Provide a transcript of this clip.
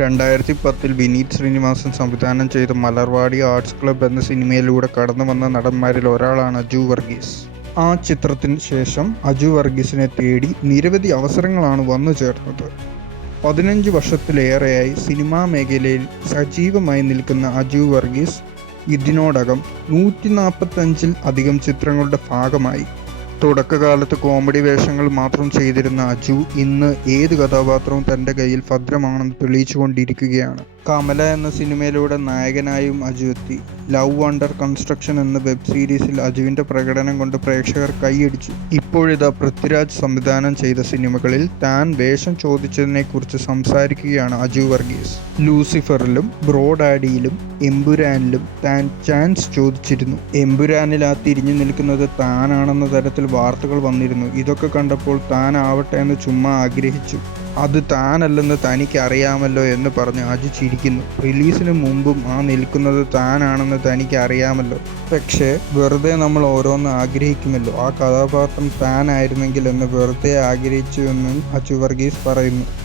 രണ്ടായിരത്തി പത്തിൽ വിനീത് ശ്രീനിവാസൻ സംവിധാനം ചെയ്ത മലർവാടി ആർട്സ് ക്ലബ്ബ് എന്ന സിനിമയിലൂടെ കടന്നു വന്ന നടന്മാരിൽ ഒരാളാണ് അജു വർഗീസ്. ആ ചിത്രത്തിന് ശേഷം അജു വർഗീസിനെ തേടി നിരവധി അവസരങ്ങളാണ് വന്നു ചേർന്നത്. പതിനഞ്ച് വർഷത്തിലേറെയായി സിനിമാ മേഖലയിൽ സജീവമായി നിൽക്കുന്ന അജു വർഗീസ് ഇതിനോടകം നൂറ്റി നാൽപ്പത്തഞ്ചിൽ അധികം ചിത്രങ്ങളുടെ ഭാഗമായി. തുടക്കകാലത്ത് കോമഡി വേഷങ്ങൾ മാത്രം ചെയ്തിരുന്ന അജു ഇന്ന് ഏത് കഥാപാത്രവും തന്റെ കയ്യിൽ ഭദ്രമാണെന്ന് തെളിയിച്ചുകൊണ്ടിരിക്കുകയാണ്. കമല എന്ന സിനിമയിലൂടെ നായകനായും അജു എത്തി ലവ് അണ്ടർ കൺസ്ട്രക്ഷൻ എന്ന വെബ് സീരീസിൽ അജുവിന്റെ പ്രകടനം കൊണ്ട് പ്രേക്ഷകർ കൈയടിച്ചു. ഇപ്പോഴിതാ പൃഥ്വിരാജ് സംവിധാനം ചെയ്ത സിനിമകളിൽ താൻ വേഷം ചോദിച്ചതിനെക്കുറിച്ച് സംസാരിക്കുകയാണ് അജു വർഗീസ്. ലൂസിഫറിലും ബ്രോഡാഡിയിലും എമ്പുരാനിലും താൻ ചാൻസ് ചോദിച്ചിരുന്നു. എമ്പുരാനിൽ ആ തിരിഞ്ഞു നിൽക്കുന്നത് താനാണെന്ന തരത്തിൽ വാർത്തകൾ വന്നിരുന്നു. ഇതൊക്കെ കണ്ടപ്പോൾ താൻ ആവട്ടെ എന്ന് ചുമ്മാ ആഗ്രഹിച്ചു. അത് താനല്ലെന്ന് തനിക്ക് അറിയാമല്ലോ എന്ന് പറഞ്ഞ് അജു ചിരിക്കുന്നു. റിലീസിന് മുമ്പും ആ നിൽക്കുന്നത് താനാണെന്ന് തനിക്ക് അറിയാമല്ലോ. പക്ഷേ വെറുതെ നമ്മൾ ഓരോന്ന് ആഗ്രഹിക്കുമല്ലോ. ആ കഥാപാത്രം താനായിരുന്നെങ്കിൽ എന്ന് വെറുതെ ആഗ്രഹിച്ചു എന്നും അജു വർഗീസ് പറയുന്നു.